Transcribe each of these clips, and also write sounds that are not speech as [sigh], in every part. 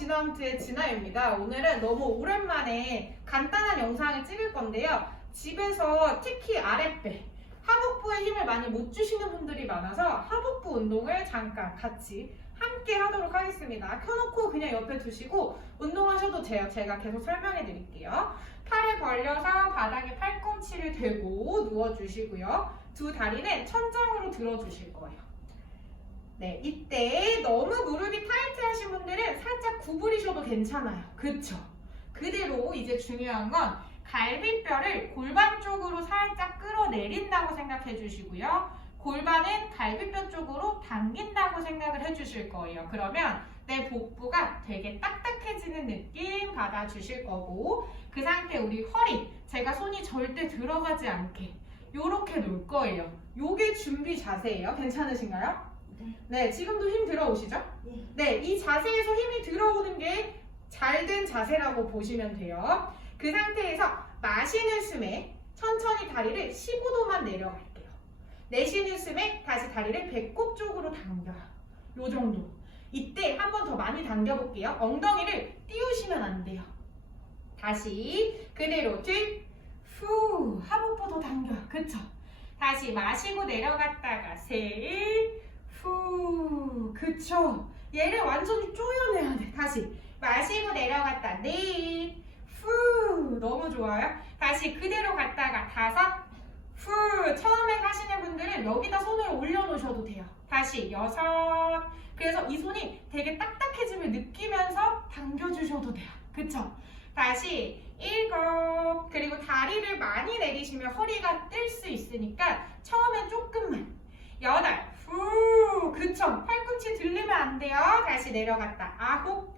진화함트의 진아입니다. 오늘은 너무 오랜만에 간단한 영상을 찍을 건데요. 집에서 특히 아랫배, 하복부에 힘을 많이 못 주시는 분들이 많아서 하복부 운동을 잠깐 같이 함께 하도록 하겠습니다. 켜놓고 그냥 옆에 두시고 운동하셔도 돼요. 제가 계속 설명해 드릴게요. 팔을 벌려서 바닥에 팔꿈치를 대고 누워주시고요. 두 다리는 천장으로 들어주실 거예요. 네, 이때 너무 무릎이 살짝 구부리셔도 괜찮아요. 그쵸? 그대로 이제 중요한 건 갈비뼈를 골반 쪽으로 살짝 끌어내린다고 생각해 주시고요. 골반은 갈비뼈 쪽으로 당긴다고 생각을 해 주실 거예요. 그러면 내 복부가 되게 딱딱해지는 느낌 받아 주실 거고 그 상태 우리 허리 제가 손이 절대 들어가지 않게 요렇게 놓을 거예요. 요게 준비 자세예요. 괜찮으신가요? 네. 네, 지금도 힘 들어오시죠? 네. 네, 이 자세에서 힘이 들어오는 게 잘된 자세라고 보시면 돼요. 그 상태에서 마시는 숨에 천천히 다리를 15도만 내려갈게요. 내쉬는 숨에 다시 다리를 배꼽 쪽으로 당겨요. 요 정도. 이때 한 번 더 많이 당겨볼게요. 엉덩이를 띄우시면 안 돼요. 다시 그대로 둘, 후, 하복부 더 당겨요. 그쵸? 다시 마시고 내려갔다가 셋, 후, 그쵸? 얘를 완전히 쪼여내야 돼. 다시 마시고 내려갔다 넷, 후, 너무 좋아요. 다시 그대로 갔다가 다섯, 후. 처음에 하시는 분들은 여기다 손을 올려놓으셔도 돼요. 다시 여섯. 그래서 이 손이 되게 딱딱해짐을 느끼면서 당겨주셔도 돼요. 그쵸? 다시 일곱. 그리고 다리를 많이 내리시면 허리가 뜰 수 있으니까 처음엔 조금만. 여덟. 후. 그쵸? 팔꿈치 들리면 안 돼요. 다시 내려갔다. 아홉.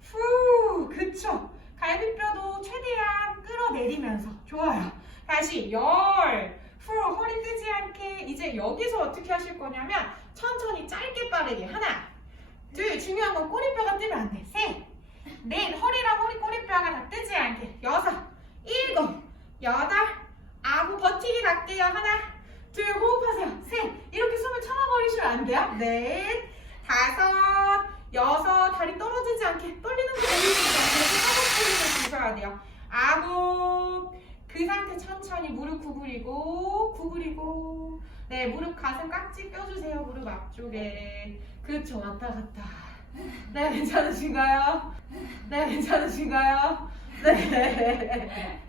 후. 그쵸? 갈비뼈도 최대한 끌어내리면서. 좋아요. 다시 열. 후. 허리 뜨지 않게. 이제 여기서 어떻게 하실 거냐면 천천히 짧게 빠르게. 하나. 둘. 중요한 건 꼬리뼈가 뜨면 안 돼. 셋. 넷. 허리랑 허리 꼬리뼈가 다 뜨지 않게. 여섯. 일곱. 여덟. 아홉. 버티기 갈게요. 하나. 둘. 호흡하세요. 셋. 이렇게 숨을 참아버리시면 안 돼요. 넷. 다섯. 여섯. 다리 떨어지지 않게. 떨리는 거 떨리지 않게. 따뜻하게 돼요. 아홉. 그 상태 천천히 무릎 구부리고 구부리고 네 무릎 가슴 깍지 껴주세요 무릎 앞쪽에 그쵸 왔다 갔다 네 괜찮으신가요? 네 괜찮으신가요? 네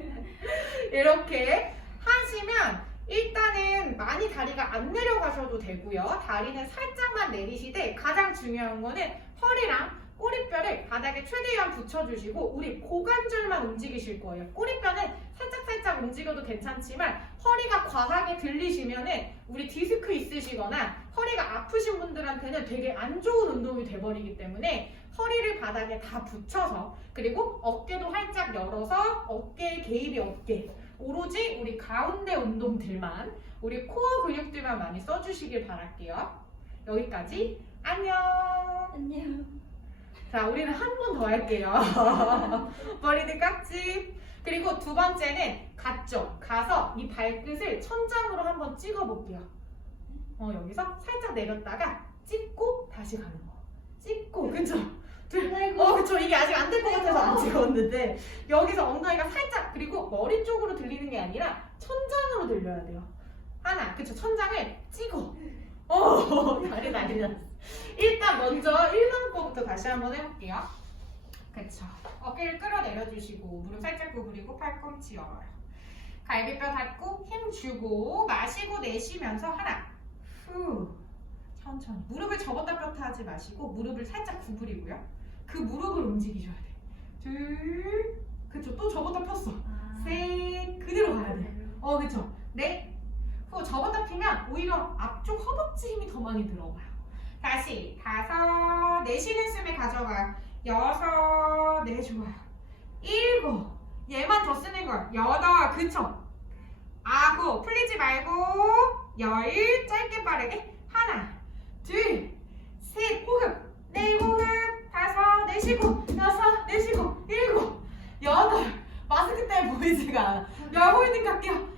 [laughs] 이렇게 하시면 일단은 많이 다리가 안 내려가셔도 되고요 다리는 살짝만 내리시되 가장 중요한 거는 허리랑 꼬리뼈를 바닥에 최대한 붙여주시고 우리 고관절만 움직이실 거예요. 꼬리뼈는 살짝살짝 움직여도 괜찮지만 허리가 과하게 들리시면 은 우리 디스크 있으시거나 허리가 아프신 분들한테는 되게 안 좋은 운동이 돼버리기 때문에 허리를 바닥에 다 붙여서 그리고 어깨도 활짝 열어서 어깨에 개입이 없게 오로지 우리 가운데 운동들만 우리 코어 근육들만 많이 써주시길 바랄게요. 여기까지 안녕. 안녕. 자, 우리는 한 번 더 할게요. [laughs] 머리들 깍지. 그리고 두 번째는 갔죠. 가서 이 발끝을 천장으로 한번 찍어 볼게요. 어, 여기서 살짝 내렸다가 찍고 다시 가는 거. 찍고, 그쵸? 둘, 어, 그쵸. 이게 아직 안 될 것 같아서 안 찍었는데, 여기서 엉덩이가 살짝, 그리고 머리 쪽으로 들리는 게 아니라 천장으로 들려야 돼요. 하나, 그쵸. 천장을 찍어. 어, [laughs] 다리 난리 났어. 일단 먼저 1번 거부터 다시 한번 해볼게요. 그쵸. 어깨를 끌어내려 주시고 무릎 살짝 구부리고 팔꿈치 열어요. 갈비뼈 닫고 힘 주고 마시고 내쉬면서 하나 후 천천히 무릎을 접었다 폈다 하지 마시고 무릎을 살짝 구부리고요. 그 무릎을 움직이셔야 돼. 둘 그쵸 또 접었다 폈어. 아. 셋 그대로 가야 돼. 어 그쵸 넷 피면 오히려 앞쪽 허벅지 힘이 더 많이 들어가요. 다시 다섯 내쉬는 숨에 가져가요. 여섯 네 좋아요. 일곱 얘만 더 쓰는 거야. 여덟 그쵸? 아홉 풀리지 말고 열 짧게 빠르게 하나 둘셋 호흡 네 호흡 다섯 내쉬고 여섯 내쉬고 일곱 여덟 마스크 때문에 보이지가 않아. 열 홀딩 갈게요.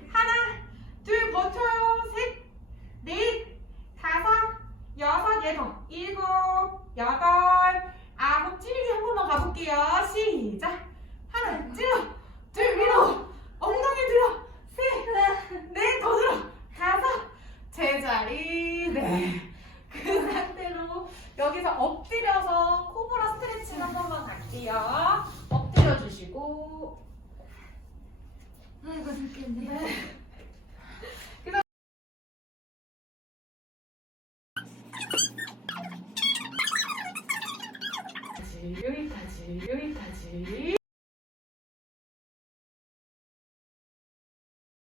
할게요. 엎드려 주시고. 아이고 늦겠네. 여기까지, 여기까지.